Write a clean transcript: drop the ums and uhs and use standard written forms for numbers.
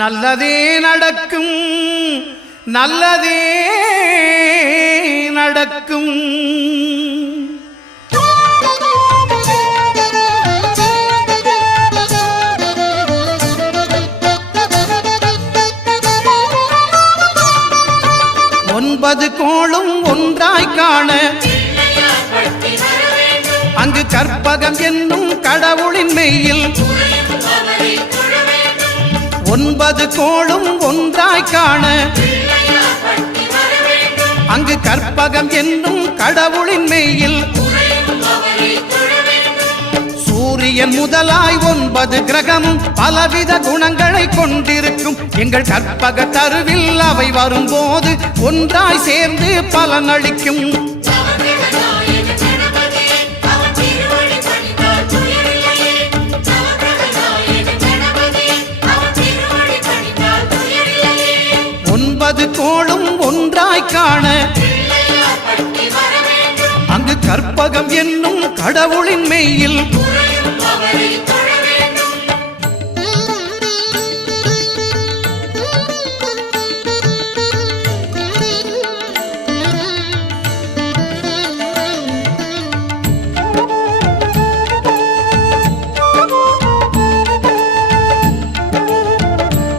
நல்லதே நடக்கும், நல்லதே நடக்கும். 9 கோளும் ஒன்றாய் காண அங்கு கற்பகம் என்னும் கடவுளின் மெய்யில் 9 கோளும் ஒன்றாய் காண அங்கு கற்பகம் என்னும் கடவுளின் மெய்யில் சூரியன் முதலாய் 9 கிரகமும் பலவித குணங்களை கொண்டிருக்கும். எங்கள் கற்பக தருவில் அவை வரும்போது ஒன்றாய் சேர்ந்து பலனளிக்கும். கோளும் ஒன்றாய் காண அங்கு கற்பகம் என்னும் கடவுளின் மெய்யில்